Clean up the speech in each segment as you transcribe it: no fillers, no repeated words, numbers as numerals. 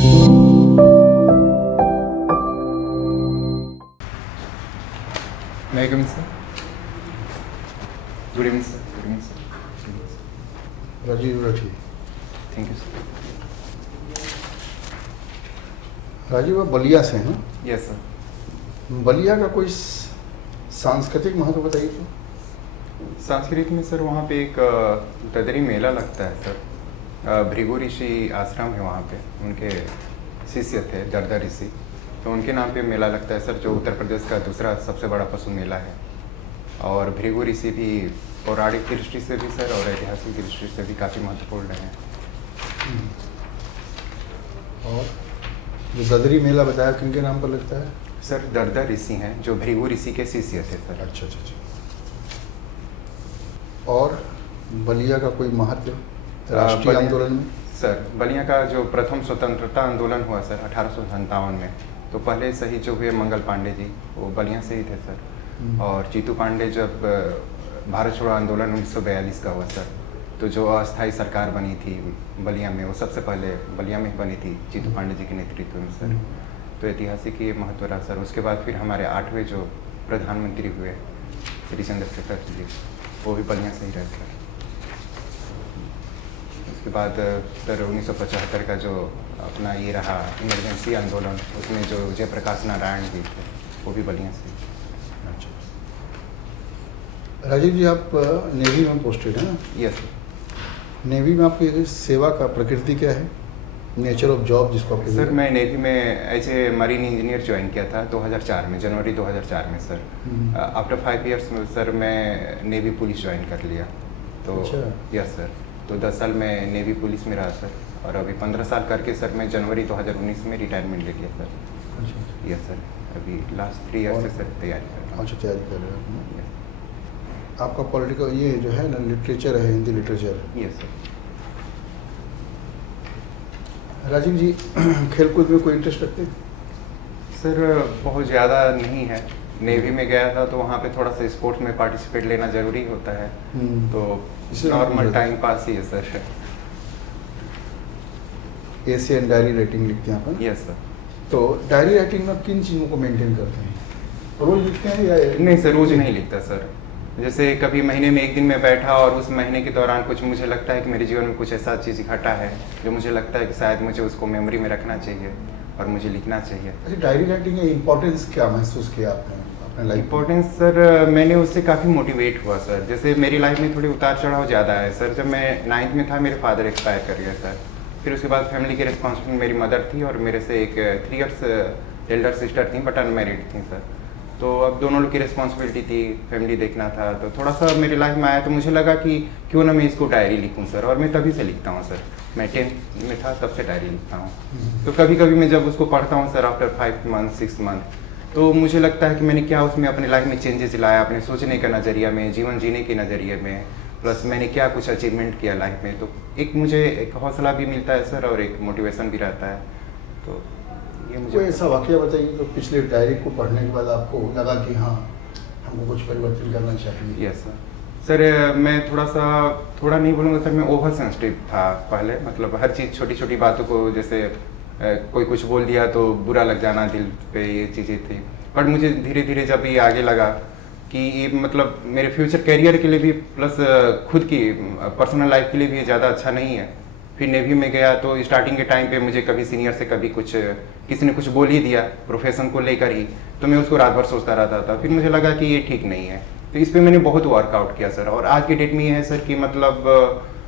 May I come in, sir? Good evening, sir. Good evening, sir. Rajiv Rathi. Thank you, sir. Rajiv, आप बलिया से हैं ना? Yes, sir. Ballia का कोई सांस्कृतिक महत्व बताइए तो। संस्कृत में सर वहाँ पे एक ददरी मेला लगता है सर। भृगु ऋषि आश्रम है वहाँ पे, उनके शिष्य थे दर्दा ऋषि, तो उनके नाम पे मेला लगता है सर, जो उत्तर प्रदेश का दूसरा सबसे बड़ा पशु मेला है। और भृगु ऋषि भी पौराणिक दृष्टि से भी सर और ऐतिहासिक दृष्टि से भी काफ़ी महत्वपूर्ण हैं। और जो ददरी मेला बताया किनके नाम पर लगता है? सर दर्दा ऋषि हैं जो भृगु ऋषि के शिष्य थे सर। अच्छा अच्छा अच्छा। और बलिया का कोई महत्व राष्ट्रीय आंदोलन में? सर बलिया का जो प्रथम स्वतंत्रता आंदोलन हुआ सर 1857 में, तो पहले शहीद जो हुए मंगल पांडे जी वो बलिया से ही थे सर। और जीतू पांडे जब भारत छोड़ो आंदोलन 1942 का हुआ सर, तो जो अस्थायी सरकार बनी थी बलिया में, वो सबसे पहले बलिया में ही बनी थी जीतू पांडे जी के नेतृत्व में सर। तो ऐतिहासिक ये महत्व रहा सर। उसके बाद फिर हमारे 8वें जो प्रधानमंत्री हुए श्री चंद्रशेखर जी, वो भी बलिया से ही रहे सर। उसके बाद सर 1975 का जो अपना ये रहा इमरजेंसी आंदोलन, उसमें जो जयप्रकाश नारायण जी थे वो भी बलिया से। अच्छा। राजीव जी, आप नेवी में पोस्टेड हैं ना? यस नेवी में आपकी सेवा का प्रकृति क्या है, नेचर ऑफ जॉब जिसको आप सर। मैं नेवी में as a marine engineer join किया था 2004 में, जनवरी 2004 में सर। आफ्टर 5 इयर्स में सर मैं नेवी पुलिस ज्वाइन कर लिया। तो अच्छा। यस सर, तो 10 साल मैं नेवी पुलिस में रहा सर, और अभी 15 साल करके सर मैं जनवरी 2019 में रिटायरमेंट ले लिया सर। अच्छा। यस सर, अभी लास्ट 3 ईयर से सर तैयारी कर रहा हूँ। अच्छा, तैयारी कर रहे हो। आपका पॉलिटिकल ये जो है ना लिटरेचर है, Hindi literature. Yes sir. Rajiv ji, खेलकूद में कोई इंटरेस्ट रखते हैं? सर बहुत ज़्यादा नहीं है। नेवी में गया था तो वहाँ पे थोड़ा सा स्पोर्ट्स में पार्टिसिपेट लेना ज़रूरी होता है, तो नॉर्मल टाइम पास ही है सर। एशियन डायरी राइटिंग लिखते हैं आप? Yes sir. तो डायरी राइटिंग में किन चीज़ों को मेंटेन करते हैं? रोज लिखते हैं या नहीं सर, रोज नहीं लिखता सर। जैसे कभी महीने में एक दिन में बैठा और उस महीने के दौरान कुछ मुझे लगता है कि मेरे जीवन में कुछ ऐसा चीज़ घटा है जो मुझे लगता है कि शायद मुझे उसको मेमोरी में रखना चाहिए और मुझे लिखना चाहिए। अच्छा, डायरी राइटिंग का इम्पोर्टेंस क्या महसूस किया आपने अपने लाइफ? इम्पोर्टेंस सर, मैंने उससे काफ़ी मोटिवेट हुआ सर। जैसे मेरी लाइफ में थोड़ी उतार चढ़ाव ज़्यादा है सर। जब मैं 9th में था मेरे फादर एक्सपायर कर गया सर। फिर उसके बाद फैमिली की रिस्पॉन्सिबिलिटी, मेरी मदर थी और मेरे से एक 3 इयर्स एल्डर सिस्टर थी, बट अनमैरिड थी सर। तो अब दोनों लोग की रिस्पॉन्सिबिलिटी थी, फैमिली देखना था, तो थोड़ा सा मेरी लाइफ में आया तो मुझे लगा कि क्यों ना मैं इसको डायरी लिखूं सर। और मैं तभी से लिखता हूं सर, मैं 10th में था तब से डायरी लिखता हूं। तो कभी कभी मैं जब उसको पढ़ता हूं सर आफ्टर 5 मंथ 6 मंथ, तो मुझे लगता है कि मैंने क्या उसमें अपने लाइफ में चेंजेस लाया, अपने सोचने का नज़रिया में, जीवन जीने के नज़रिए में, प्लस मैंने क्या कुछ अचीवमेंट किया लाइफ में। तो एक मुझे एक हौसला भी मिलता है सर और एक मोटिवेशन भी रहता है। तो ये मुझे कोई ऐसा वाकया बताइए तो पिछले डायरी को पढ़ने के बाद आपको लगा कि हाँ, हमको कुछ परिवर्तन करना चाहिए। Yes sir. सर मैं थोड़ा नहीं बोलूँगा सर, मैं ओवर सेंसिटिव था पहले। मतलब हर चीज़, छोटी छोटी बातों को, जैसे कोई कुछ बोल दिया तो बुरा लग जाना दिल पे, ये चीज़ें थी। बट मुझे धीरे धीरे जब ये आगे लगा कि ये मतलब मेरे फ्यूचर करियर के लिए भी, प्लस खुद की पर्सनल लाइफ के लिए भी ज़्यादा अच्छा नहीं है। फिर नेवी में गया तो स्टार्टिंग के टाइम पे मुझे कभी सीनियर से कभी कुछ किसी ने कुछ बोल ही दिया प्रोफेशन को लेकर ही, तो मैं उसको रात भर सोचता रहता था। फिर मुझे लगा कि ये ठीक नहीं है, तो इस पर मैंने बहुत वर्कआउट किया सर। और आज की डेट में ये है सर कि मतलब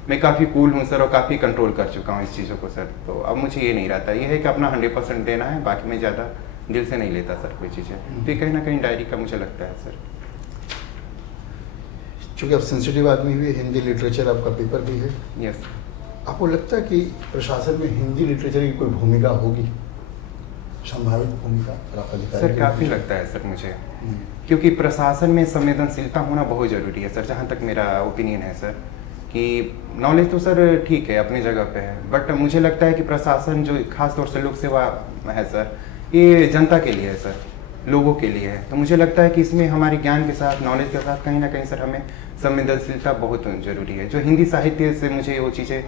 मैं काफ़ी कूल हूँ सर और काफ़ी कंट्रोल कर चुका हूँ इस चीज़ों को सर। तो अब मुझे ये नहीं रहता, ये है कि अपना 100% देना है, बाकी मैं ज़्यादा दिल से नहीं लेता सर कोई चीज़ें। फिर कहीं ना कहीं डायरी का मुझे लगता है सर। चूँकि आप सेंसिटिव आदमी भी, हिंदी लिटरेचर आपका पेपर भी है। यस। आपको लगता है कि प्रशासन में हिंदी लिटरेचर की कोई भूमिका होगी, संभावित भूमिका? सर काफ़ी लगता है सर मुझे, क्योंकि प्रशासन में संवेदनशीलता होना बहुत ज़रूरी है सर। जहाँ तक मेरा ओपिनियन है सर, कि नॉलेज तो सर ठीक है अपनी जगह पे है, बट मुझे लगता है कि प्रशासन जो खास तौर से लोक सेवा है सर, ये जनता के लिए है सर, लोगों के लिए है। तो मुझे लगता है कि इसमें हमारे ज्ञान के साथ, नॉलेज के साथ कहीं ना कहीं सर हमें संवेदनशीलता बहुत ज़रूरी है। जो हिंदी साहित्य से मुझे वो चीज़ें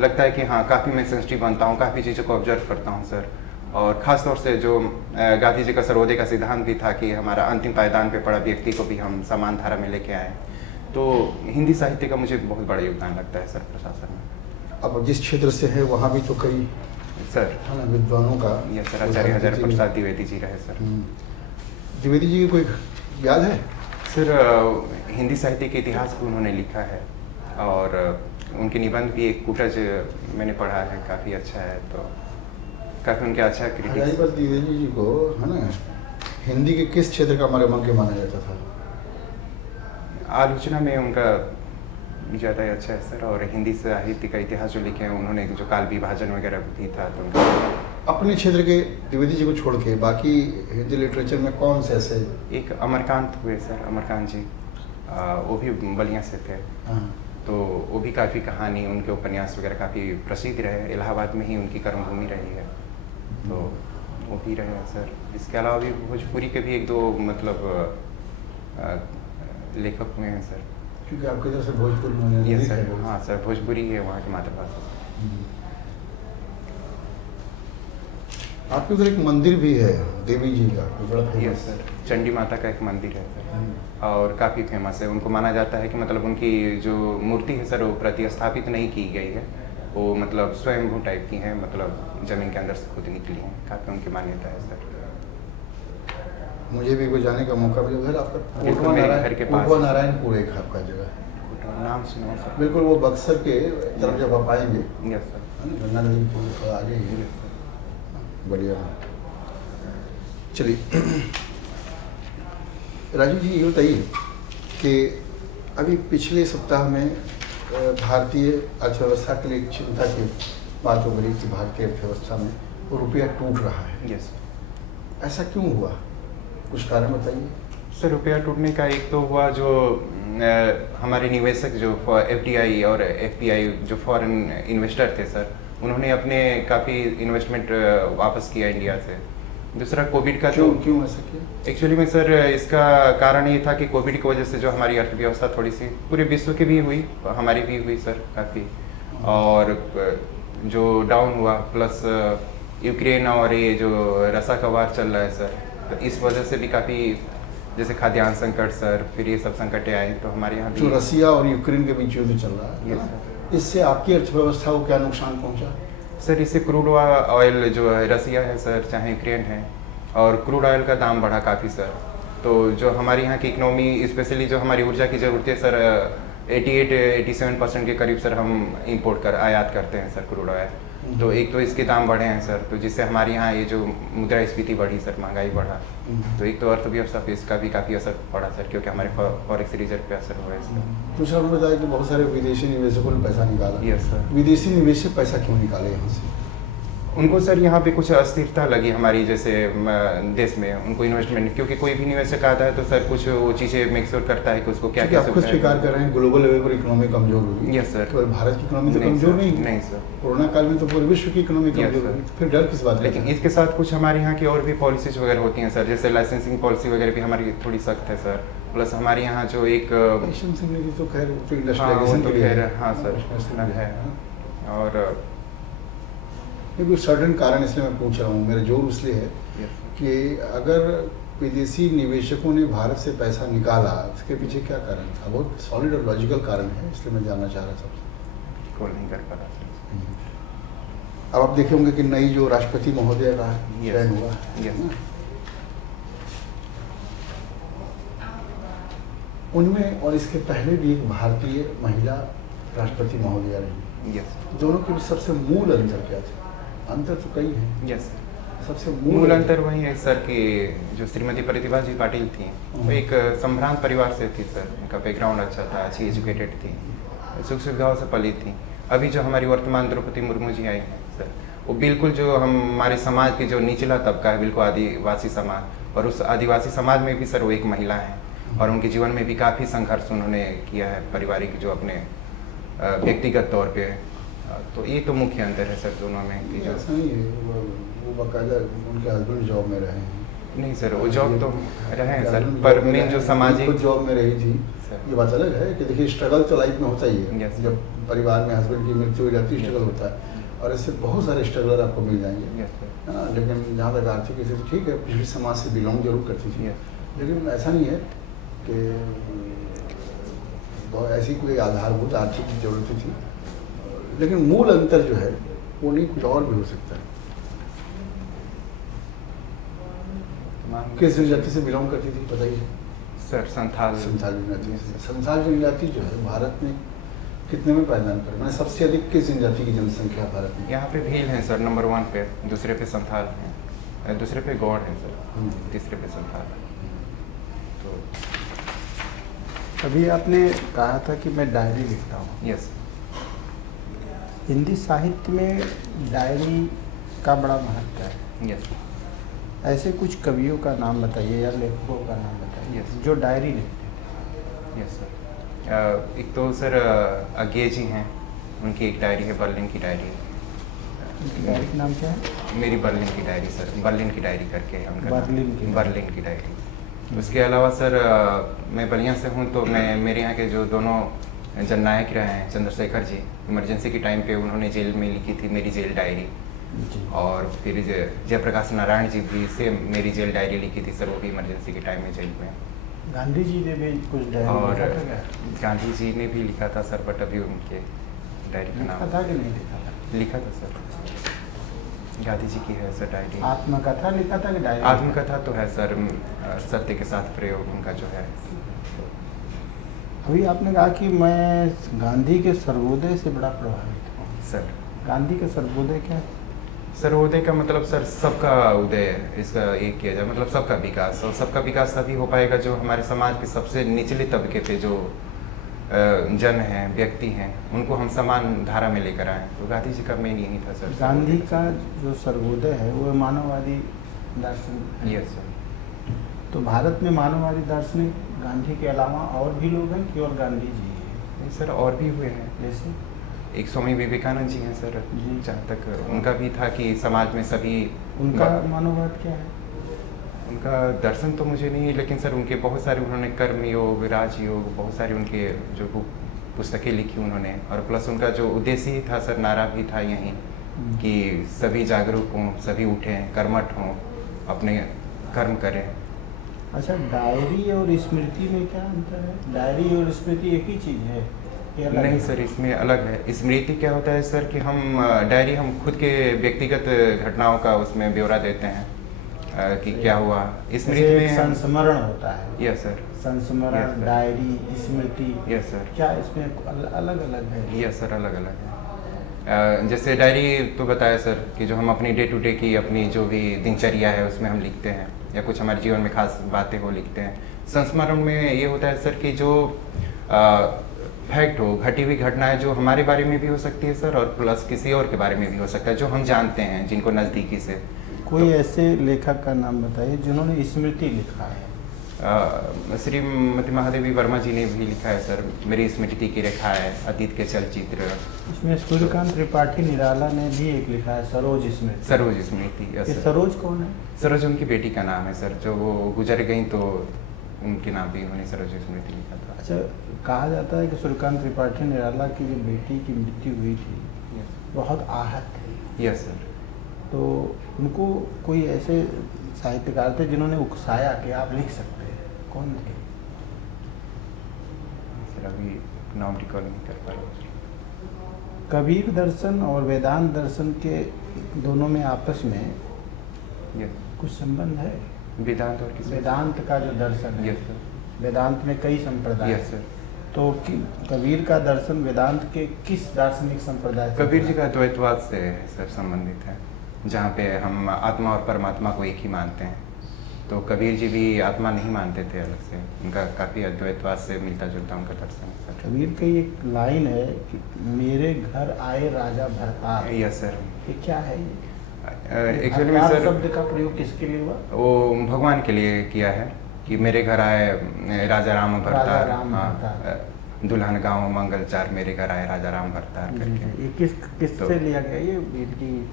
लगता है कि हाँ काफ़ी मैं सेंसिटिव बनता हूँ, काफ़ी चीज़ों को ऑब्जर्व करता हूँ सर। और ख़ास तौर से जो गांधी जी का सर्वोदय का सिद्धांत भी था कि हमारा अंतिम पायदान पे पड़ा व्यक्ति को भी हम समान धारा में लेके आए, तो हिंदी साहित्य का मुझे बहुत बड़ा योगदान लगता है सर प्रशासन में। अब जिस क्षेत्र से है वहाँ भी तो कई सर है ना विद्वानों का। यस सर, आचार्य हजारी प्रसाद द्विवेदी जी रहे सर। द्विवेदी जी की कोई याद है? सर हिंदी साहित्य के इतिहास को उन्होंने लिखा है और उनके निबंध भी एक कुटज मैंने पढ़ा है, काफ़ी अच्छा है, तो काफ़ी उनके अच्छा हजारी क्रिटिक्स। प्रसाद द्विवेदी जी को है ना हिंदी के किस क्षेत्र का मर्मज्ञ माना जाता था? आलोचना में उनका ज़्यादा ही अच्छा है सर, और हिंदी साहित्य का इतिहास जो लिखे हैं उन्होंने, जो काल विभाजन वगैरह भी था तो उनका। अपने क्षेत्र के द्विवेदी जी को छोड़ के बाकी हिंदी लिटरेचर में कौन से ऐसे? एक अमरकांत हुए सर, अमरकांत जी, वो भी बलिया से थे, हाँ, तो वो भी काफ़ी कहानी, उनके उपन्यास वगैरह काफ़ी प्रसिद्ध रहे, इलाहाबाद में ही उनकी कर्मभूमि रही है, तो वो भी रहे हैं सर। इसके अलावा भी भोजपुरी के भी एक दो मतलब लेखक हुए हैं सर। क्योंकि आपकी तरफ से भोजपुर में यस नज़दीक सर, है वो। हाँ सर, भोजपुरी है वहाँ की मातृभाषा। आपके उधर एक मंदिर भी है देवी जी का, वो बड़ा यस फेमस सर, चंडी माता का एक मंदिर है सर, और काफ़ी फेमस है। उनको माना जाता है कि मतलब उनकी जो मूर्ति है सर वो प्रतिस्थापित नहीं की गई है, वो मतलब स्वयंभू टाइप की हैं, मतलब ज़मीन के अंदर से खुद निकली हैं, काफ़ी उनकी मान्यता है सर। मुझे भी कोई जाने का मौका मिला उधर। आपका बिल्कुल, कोटवा मेरे नारायण, घर के पास कोटवा है। नारायणपुर एक आपका जगह, नाम सुनो सर। बिल्कुल वो बक्सर के तरफ जब आप आएंगे यस सर, है ना, गंगा नदी के पुल पर आगे ही। Yes sir. बढ़िया। चलिए राजू जी, ये बताइए कि अभी पिछले सप्ताह में भारतीय अर्थव्यवस्था के लिए एक चिंता की बात हो गई कि भारतीय अर्थव्यवस्था में वो रुपया टूट रहा है। यस ऐसा क्यों हुआ, कुछ कारण बताइए। सर, रुपया टूटने का एक तो हुआ जो हमारे निवेशक जो FDI और FPI जो फॉरेन इन्वेस्टर थे सर, उन्होंने अपने काफ़ी इन्वेस्टमेंट वापस किया इंडिया से। दूसरा कोविड का, क्यों तो क्यों ऐसा किया? एक्चुअली में सर इसका कारण ये था कि कोविड की वजह से जो हमारी अर्थव्यवस्था थोड़ी सी पूरे विश्व की भी हुई, हमारी भी हुई सर काफ़ी, और जो डाउन हुआ, प्लस यूक्रेन और ये जो रसा का वार चल रहा है सर, तो इस वजह से भी काफ़ी, जैसे खाद्यान्न संकट सर, फिर ये सब संकटें आई, तो हमारे यहाँ जो भी। रसिया और यूक्रेन के बीच युद्ध चल रहा है यस ना, सर। इससे आपकी अर्थव्यवस्था को क्या नुकसान पहुंचा? सर इससे क्रूड ऑयल जो है, रसिया है सर चाहे यूक्रेन है, और क्रूड ऑयल का दाम बढ़ा काफ़ी सर, तो जो हमारे यहाँ की इकोनॉमी, स्पेशली जो हमारी ऊर्जा की ज़रूरत है सर, 88-87% के करीब सर हम आयात करते हैं सर क्रूड ऑयल, तो एक तो इसके दाम बढ़े हैं सर, तो जिससे हमारे यहाँ ये जो मुद्रास्फीति बढ़ी सर, महंगाई बढ़ा, तो एक तो अर्थव्यवस्था पे इसका भी काफ़ी असर पड़ा सर, क्योंकि हमारे फॉरेक्स रिजर्व पे असर हुआ है इसका। दूसरा उन्होंने बताया कि बहुत सारे विदेशी निवेशकों ने पैसा निकाला। Yes sir. विदेशी निवेशक पैसा क्यों निकाले यहाँ से? उनको सर यहाँ पे कुछ अस्थिरता लगी हमारी जैसे देश में, उनको इन्वेस्टमेंट, क्योंकि कोई भी निवेशक आता है तो सर कुछ वो चीज़ें मेक श्योर करता है कि उसको क्या क्योंकि क्या आप खुद स्वीकार कर रहे हैं ग्लोबल लेवल पर इकोनॉमी कमजोर हुई। Yes sir. केवल भारत की इकोनॉमी तो नहीं कमजोर सर, नहीं नहीं सर। कोरोना काल में तो पूरे विश्व की इकोनॉमी Yes, कमजोर sir. हुई, तो फिर डर किस बात का? लेकिन इसके साथ कुछ हमारे यहाँ की और भी पॉलिसीज वगैरह होती हैं सर, जैसे लाइसेंसिंग पॉलिसी वगैरह भी हमारी थोड़ी सख्त है सर, प्लस हमारे यहाँ जो एक लाइसेंसिंग नीति तो खैर वो तो हाँ, वो इंडस्ट्रियलाइजेशन तो के लिए खैर है। हाँ सर Industrialization के लिए है, और क्योंकि सर्टन कारण इसलिए मैं पूछ रहा हूँ, मेरा जोर इसलिए है yes, कि अगर विदेशी निवेशकों ने भारत से पैसा निकाला, इसके पीछे क्या कारण था? बहुत सॉलिड और लॉजिकल कारण है, इसलिए मैं जानना चाह रहा था। कॉल नहीं कर पा रहा सर। अब आप देखे होंगे कि नई जो राष्ट्रपति महोदय का Yes. चयन हुआ है Yes. ना? उनमें और इसके पहले भी एक भारतीय महिला राष्ट्रपति महोदया रही। यस दोनों के बीच सबसे मूल अंतर क्या थे? अंतर तो कई हैं, यस सबसे मूल अंतर वही है सर कि जो श्रीमती प्रतिभा जी पाटिल थी, वो एक संभ्रांत परिवार से थी सर, उनका बैकग्राउंड अच्छा था, अच्छी एजुकेटेड थी, सुख सुविधाओं से पली थी। अभी जो हमारी वर्तमान द्रौपदी मुर्मू जी आई हैं सर, वो बिल्कुल जो हमारे समाज की जो निचला तबका है, बिल्कुल आदिवासी समाज, और उस आदिवासी समाज में भी सर वो एक महिला हैं, और उनके जीवन में भी काफ़ी संघर्ष उन्होंने किया है पारिवारिक जो अपने व्यक्तिगत तौर पे, तो ये तो मुख्य अंतर है सर दोनों में कि जो ऐसा नहीं है, वो बाकायदा उनके हस्बैंड जॉब में रहे हैं। नहीं सर, वो जॉब तो रहे हैं सर, husband पर job में मेन रहे जो हैं, सामाजिक खुद जॉब में रही थी, सर। ये बात अलग है कि देखिए स्ट्रगल तो लाइफ में होता ही है। Yes. जब परिवार में हस्बैंड की मृत्यु हो जाती है, स्ट्रगल होता है, और ऐसे बहुत सारे स्ट्रगलर आपको मिल जाएंगे, यस सर, है ना। लेकिन जहाँ तक आर्थिक स्थिति ठीक है, पिछले समाज से बिलोंग जरूर करती थी, लेकिन ऐसा नहीं है कि ऐसी कोई आधारभूत आर्थिक जरूरतें थी, लेकिन मूल अंतर जो है वो नहीं, कुछ और भी हो सकता है। किस जनजाति से बिलोंग करती थी बताइए? सर संथाल। संथाल जनजाति से। संथाल जनजाति जो है भारत में कितने में पायदान पर, मैंने सबसे अधिक किस जनजाति की जनसंख्या भारत में? यहाँ पे भील हैं सर नंबर 1 पे, दूसरे पे संथाल हैं, दूसरे पे गौड़ हैं सर, तीसरे पे संथाल। तो अभी आपने कहा था कि मैं डायरी लिखता हूँ। यस, हिंदी साहित्य में डायरी का बड़ा महत्व है। यस, ऐसे कुछ कवियों का नाम बताइए या लेखकों का नाम बताइए Yes. जो डायरी लिखते थे। Yes sir. एक तो सर अज्ञे जी हैं, उनकी एक डायरी है, बर्लिन की डायरी। उनकी डायरी का नाम क्या है? मेरी बर्लिन की डायरी सर, बर्लिन की डायरी करके है उनका नाम। बर्लिन की डायरी। उसके अलावा सर मैं बलिया से हूँ, तो मैं मेरे यहाँ के जो दोनों जननायक रहे हैं, चंद्रशेखर जी, इमरजेंसी के टाइम पे उन्होंने जेल में लिखी थी मेरी जेल डायरी। जी। और फिर जयप्रकाश नारायण जी भी सेम मेरी जेल डायरी लिखी थी सर, वो भी इमरजेंसी के टाइम में जेल में। गांधी जी ने भी कुछ डायरी और लिखा था क्या? गांधी जी ने भी लिखा था सर, बट अभी उनके डायरी का लिखा नाम था कि नहीं लिखा था? लिखा था सर, गांधी जी की है सर डायरी। आत्मकथा लिखा था कि डायरी? आत्मकथा तो है सर, सत्य के साथ प्रयोग उनका जो है। अभी आपने कहा कि मैं गांधी के सर्वोदय से बड़ा प्रभावित हूँ। सर गांधी का सर्वोदय क्या है? सर्वोदय का मतलब सर सबका उदय, इसका एक किया जाए मतलब सबका विकास, और सबका विकास तभी हो पाएगा जो हमारे समाज के सबसे निचले तबके पे जो जन हैं, व्यक्ति हैं, उनको हम समान धारा में लेकर आएँ। तो गांधी जी का मेन यही था सर। गांधी का जो सर्वोदय है वो मानववादी दर्शन है। Yes sir. तो भारत में मानववादी दार्शनिक गांधी के अलावा और भी लोग हैं कि और गांधी जी हैं? नहीं सर, और भी हुए हैं, जैसे एक स्वामी विवेकानंद जी हैं सर, जी। जहाँ तक उनका भी था कि समाज में सभी उनका मानववाद क्या है? उनका दर्शन तो मुझे नहीं, लेकिन सर उनके बहुत सारे उन्होंने कर्म योग, राजयोग, बहुत सारे उनके जो पुस्तकें लिखी उन्होंने, और प्लस उनका जो उद्देश्य ही था सर, नारा भी था यही कि सभी जागरूक हों, सभी उठें, कर्मठ हों, अपने कर्म करें। अच्छा, डायरी और स्मृति में क्या अंतर है? डायरी और स्मृति एक ही चीज़ है या अलग नहीं है? सर, इसमें अलग है। स्मृति क्या होता है सर कि हम डायरी हम खुद के व्यक्तिगत घटनाओं का उसमें ब्यौरा देते हैं कि क्या हुआ। स्मृति जैसे में एक संस्मरण होता है। यस सर, संस्मरण, Yes, sir. डायरी, स्मृति, यस सर, क्या इसमें अलग अलग है? यस सर, अलग अलग है। जैसे डायरी तो बताया सर कि जो हम अपनी डे टू डे की अपनी जो भी दिनचर्या है उसमें हम लिखते हैं, या कुछ हमारे जीवन में खास बातें हो लिखते हैं। संस्मरण में ये होता है सर कि जो फैक्ट हो, घटी हुई घटनाएं जो हमारे बारे में भी हो सकती है सर, और प्लस किसी और के बारे में भी हो सकता है जो हम जानते हैं, जिनको नज़दीकी से। कोई ऐसे लेखक का नाम बताइए जिन्होंने स्मृति लिखा है। श्रीमती महादेवी वर्मा जी ने भी लिखा है सर, मेरी स्मृति की रेखा है, अतीत के चलचित्र। इसमें सूर्यकांत त्रिपाठी निराला ने भी एक लिखा है, सरोज स्मृति। सरोज स्मृति, यस ये सर। सरोज कौन है? सरोज उनकी बेटी का नाम है सर, जो वो गुजर गई तो उनके नाम भी उन्होंने सरोज स्मृति लिखा था। अच्छा, कहा जाता है कि सूर्यकांत त्रिपाठी निराला की जो बेटी की मृत्यु हुई थी बहुत आहत थे। Yes sir. तो उनको कोई ऐसे साहित्यकार थे जिन्होंने उकसाया कि आप लिख सकते हैं, कौन थे? सर अभी नाम रिकॉल नहीं कर पा रहा हूँ। कबीर दर्शन और वेदांत दर्शन के दोनों में आपस में यस, कुछ संबंध है? वेदांत और किस? वेदांत का जो दर्शन है, यस सर, वेदांत में कई संप्रदाय यस हैं। सर। तो कबीर का दर्शन वेदांत के किस दार्शनिक संप्रदाय से? कबीर जी का द्वैतवाद से सर संबंधित है, जहाँ पे हम आत्मा और परमात्मा को एक ही मानते हैं। तो कबीर जी भी आत्मा नहीं मानते थे अलग से, उनका काफ़ी अद्वैतवाद से मिलता जुलता उनका दर्शन है सर। कबीर की एक लाइन है कि मेरे घर आए राजा भरतार। Yes sir. ये क्या है? एक्चुअली में भरतार सर शब्द का प्रयोग किसके लिए हुआ? वो भगवान के लिए किया है कि मेरे घर आए राजा राम भरतार, राम हाँ, भरतार। दुल्हन गाँव मंगलचार, मेरे घर आए राजा राम भरतार करके। ये किस तो- से लिया गया? ये इनकी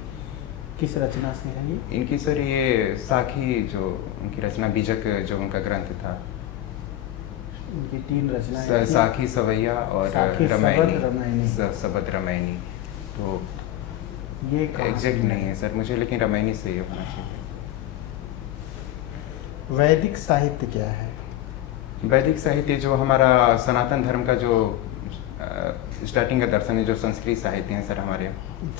किस रचना से है ये? इनकी सर ये साखी जो उनकी रचना बीजक जो उनका ग्रंथ था, इनकी 3 रचनाएं थीं। साखी सवैया और साखी, सबद, रामायणी। सबद रामायणी। तो ये कहाँ एग्जैक्ट से नहीं है सर मुझे, लेकिन रामायणी से ही होना चाहिए। वैदिक साहित्य क्या है? वैदिक साहित्य जो हमारा सनातन धर्म का जो स्टार्टिंग का दर्शन है, जो संस्कृत साहित्य हैं सर हमारे,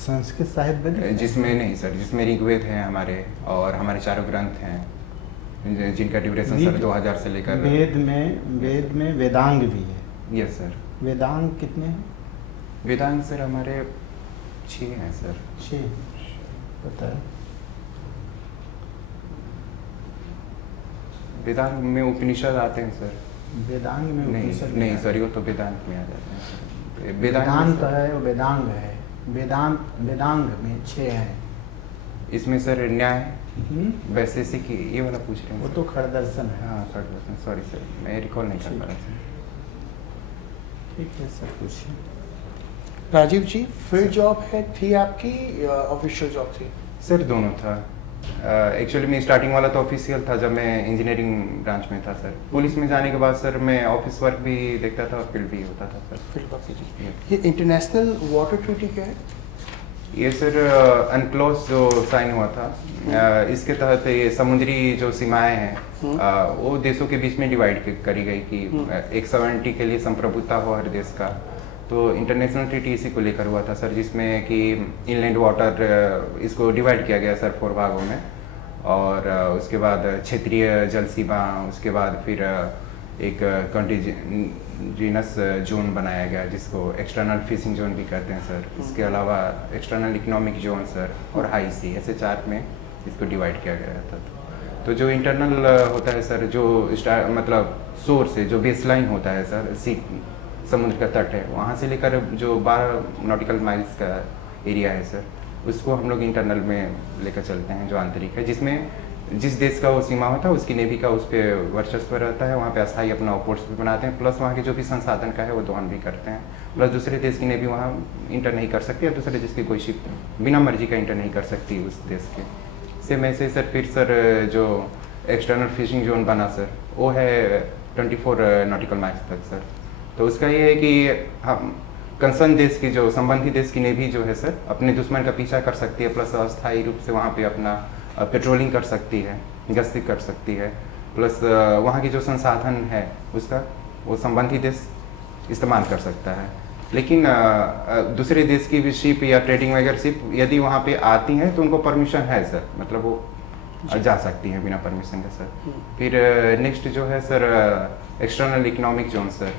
संस्कृत साहित्य वैदिक? जिसमें नहीं सर, जिसमें ऋग्वेद है हमारे और हमारे चारों ग्रंथ हैं जिनका ड्यूरेशन सर 2000 से लेकर। वेद में वेदांग भी है। Yes sir. वेदांग कितने हैं? वेदांग सर हमारे 6 हैं सर। 6 पता है। वेदांग में उपनिषद आते हैं सर। वेदांग में उपनिषद नहीं सॉरी, वो तो वेदांत में आ जाते हैं सर। वेदांत है, वो वेदांग है। वेदांग में 6 हैं। इसमें सर न्याय वैशेषिक ये वाला पूछ रहे हैं वो सर। तो खड़दर्शन है। हाँ खड़दर्शन, सॉरी सर मैं रिकॉल नहीं कर पा रहा था। ठीक है सर, पूछिए। राजीव जी, फील्ड जॉब है थी आपकी या ऑफिशियल जॉब थी? सर दोनों था। एक्चुअली मैं स्टार्टिंग वाला तो ऑफिशियल था जब मैं इंजीनियरिंग ब्रांच में था सर। पुलिस में जाने के बाद सर मैं ऑफिस वर्क भी देखता था और फील्ड भी होता था सर। फील्ड वर्क जी। ये इंटरनेशनल वाटर ट्रीटी क्या है? ये सर अनक्लोज जो साइन हुआ था, इसके तहत ये समुद्री जो सीमाएं हैं वो देशों के बीच में डिवाइड करी गई कि एक सॉवरेनिटी के लिए संप्रभुता हो हर देश का। तो इंटरनेशनल ट्रीटी इसी को लेकर हुआ था सर, जिसमें कि इनलैंड वाटर इसको डिवाइड किया गया सर 4 भागों में। और उसके बाद क्षेत्रीय जल सीमा, उसके बाद फिर एक कंटीजिनस जोन बनाया गया जिसको एक्सटर्नल फिशिंग जोन भी कहते हैं सर। इसके अलावा एक्सटर्नल इकोनॉमिक जोन सर और हाई सी, ऐसे 4 में इसको डिवाइड किया गया था। तो जो इंटरनल होता है सर, जो मतलब सोर्स है, जो बेसलाइन होता है सर, सी समुद्र का तट है, वहाँ से लेकर जो 12 नॉटिकल माइल्स का एरिया है सर, उसको हम लोग इंटरनल में लेकर चलते हैं, जो आंतरिक है, जिसमें जिस देश का वो सीमा होता है उसकी नेवी का उस पर वर्चस्व रहता है। वहाँ पे अस्थायी अपना आउटपोस्ट भी बनाते हैं, प्लस वहाँ के जो भी संसाधन का है वो दोहन भी करते हैं। प्लस दूसरे देश की नेवी वहाँ इंटर नहीं कर सकती, या दूसरे देश की कोई शिप बिना मर्जी का इंटर नहीं कर सकती उस देश के। सेम ऐसे सर फिर सर जो एक्सटर्नल फिशिंग जोन बना सर, वो है 24 नॉटिकल माइल्स तक सर। तो उसका ये है कि हम कंसर्न देश की जो संबंधित देश की नेवी जो है सर, अपने दुश्मन का पीछा कर सकती है, प्लस अस्थायी रूप से वहाँ पे अपना पेट्रोलिंग कर सकती है, गश्ती कर सकती है, प्लस वहाँ की जो संसाधन है उसका वो संबंधित देश इस्तेमाल कर सकता है। लेकिन दूसरे देश की भी शिप या ट्रेडिंग वगैरह शिप यदि वहाँ पे आती हैं तो उनको परमिशन है सर, मतलब वो जा सकती हैं बिना परमिशन के सर। फिर नेक्स्ट जो है sir external economic zone sir,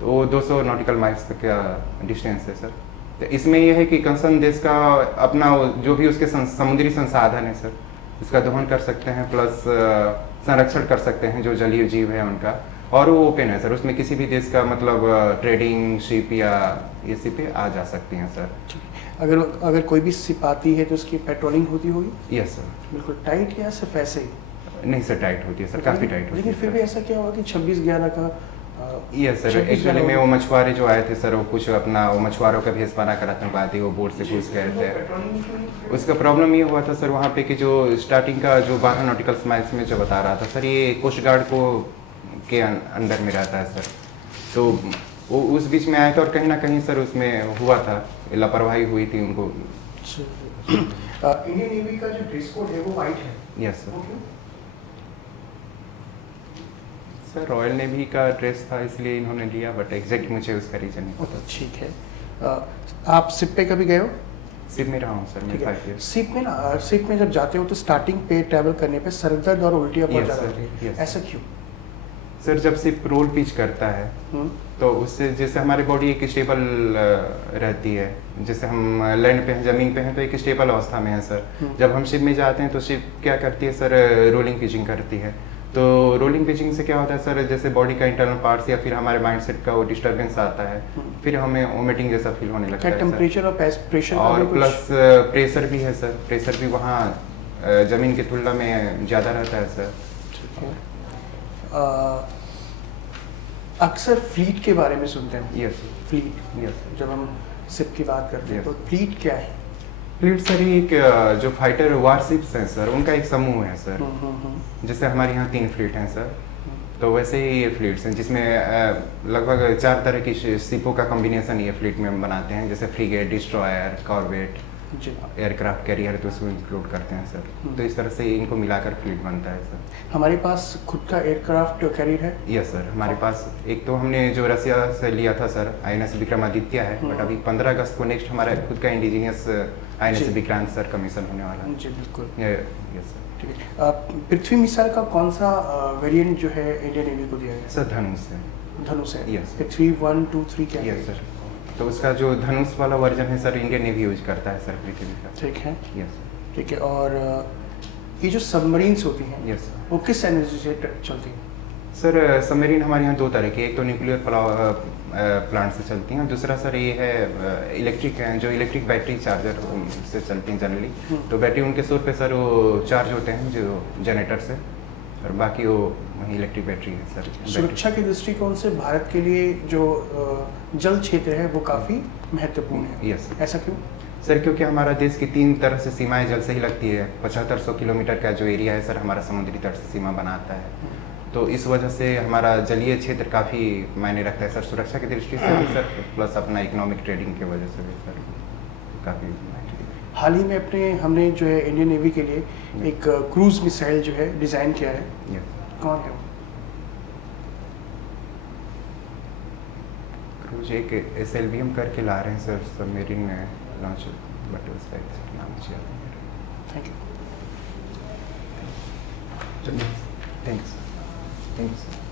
तो वो 200 नॉटिकल माइल्स तक का डिस्टेंस है सर। तो इसमें यह है कि कंसर्न देश का अपना जो भी उसके समुद्री संसाधन है सर, उसका दोहन कर सकते हैं, प्लस संरक्षण कर सकते हैं जो जलीय जीव है उनका, और वो ओपन है सर, उसमें किसी भी देश का मतलब ट्रेडिंग शिप या ये शिप आ जा सकती हैं सर। अगर कोई भी शिप आती है तो उसकी पेट्रोलिंग होती होगी? Yes sir. बिल्कुल टाइट या सिर्फ ऐसे ही? नहीं सर, टाइट होती है सर, काफ़ी टाइट होती है। लेकिन फिर भी ऐसा क्या हुआ कि 26/11 का यस सर, एक्चुअली में वो मछुआरे जो आए थे सर, वो कुछ अपना वो मछुआरों का भेष बना कर आतंकवादी वो बोट से घुस गए थे। उसका प्रॉब्लम ये हुआ था सर वहाँ पे कि जो स्टार्टिंग का जो 12 नॉटिकल माइल्स में जो बता रहा था सर, ये कोस्ट गार्ड को के अंडर में रहता है सर। तो वो उस बीच में आए थे और कहीं ना कहीं सर उसमें हुआ था, लापरवाही हुई थी उनको। इंडियन नेवी का जो ड्रेस कोड है वो वाइट है? Yes sir. Sir royal navy का ड्रेस था इसलिए इन्होंने लिया, बट एग्जैक्ट मुझे उसका रीजन नहीं पता। ठीक है। आप सिप पे कभी गए हो? सिप में रहा हूँ सर मैं 5 ईयर। सिप में जब जाते हो तो स्टार्टिंग पे ट्रैवल करने पे सर दर्द और उल्टियाँ बहुत Yes, ज़्यादा sir. होती है, Yes. ऐसा क्यों? सर जब सिप रोल पिच करता है तो उससे जैसे हमारी बॉडी एक स्टेबल रहती है, जैसे हम लैंड पे हैं, ज़मीन पे हैं, तो एक स्टेबल अवस्था में है सर। जब हम शिप में जाते हैं तो शिप क्या करती है सर, रोलिंग पिचिंग करती है। तो रोलिंग पिचिंग से क्या होता है सर, जैसे बॉडी का इंटरनल पार्ट्स या फिर हमारे माइंडसेट का वो डिस्टर्बेंस आता है, फिर हमें वोमिटिंग जैसा फील होने लगता है टेम्परेचर और प्रेशर और प्लस प्रेशर भी है सर, प्रेशर भी वहाँ ज़मीन की तुलना में ज़्यादा रहता है सर। ठीक है। अक्सर फ्लीट के बारे में सुनते हैं। Yes fleet, yes. जब हम सिप की बात करते हैं Yes. तो फ्लीट क्या है? फ्लीट सर एक जो फाइटर वारशिप्स हैं सर, उनका एक समूह है सर। जैसे हमारे यहाँ 3 फ्लीट हैं सर, तो वैसे ही ये फ्लीट्स हैं जिसमें लगभग 4 तरह की शिपों का कॉम्बिनेशन ये फ्लीट में हम बनाते हैं, जैसे फ्रीगेट, डिस्ट्रॉयर, कॉर्वेट, जी एयरक्राफ्ट कैरियर, तो उसको इंक्लूड करते हैं सर। तो इस तरह से इनको मिलाकर फ्लीट बनता है सर। हमारे पास खुद का एयरक्राफ्ट कैरियर है। यस सर, हमारे पास एक तो हमने जो रसिया से लिया था सर, INS विक्रमादित्य है, बट अभी 15 अगस्त को नेक्स्ट हमारा खुद का इंडिजीनियस INS जी। विक्रांत सर कमीशन होने वाला है। जी बिल्कुल यस सर। ठीक है। पृथ्वी मिसाइल का कौन सा वेरिएंट जो है इंडियन नेवी को दिया गया सर धनुष है। है? धनुष है। Yes. पृथ्वी 1 2 3 क्या है? Yes sir. तो उसका जो धनुष वाला वर्जन है सर, इंडियन नेवी यूज करता है सर पृथ्वी का। ठीक है यस ठीक है। और ये जो सबमरीन्स होती हैं यस वो किस एनर्जी से चलती हैं? सर सबमरीन हमारे यहाँ 2 तरह की, एक तो न्यूक्लियर प्लांट से चलती हैं, दूसरा सर ये है इलेक्ट्रिक, जो इलेक्ट्रिक बैटरी चार्जर से चलती हैं जनरली। तो बैटरी उनके सोर पे सर वो चार्ज होते हैं जो जनरेटर से, और बाकी वो वही इलेक्ट्रिक बैटरी है सर। सुरक्षा के दृष्टिकोण से भारत के लिए जो जल क्षेत्र है वो काफ़ी महत्वपूर्ण है। यस ऐसा क्यों? सर, क्योंकि हमारा देश की 3 तरह से सीमाएं जल से ही लगती है। 7500 किलोमीटर का जो एरिया है सर, हमारा समुद्री तट से सीमा बनाता है। तो इस वजह से हमारा जलीय क्षेत्र काफ़ी मायने रखता है सर, सुरक्षा की दृष्टि से भी सर, प्लस अपना इकोनॉमिक ट्रेडिंग की वजह से भी सर काफ़ी मायने रखता है। हाल ही में हमने जो है इंडियन नेवी के लिए एक क्रूज मिसाइल जो है डिज़ाइन किया है। यस कौन है वो? क्रूज एक SLBM करके ला रहे हैं सर, सबमरीन में लॉन्च, बट उसका एग्जैक्ट नाम मुझे याद नहीं आ थैंक यू। धन्यवाद। रहा। थैंक्स।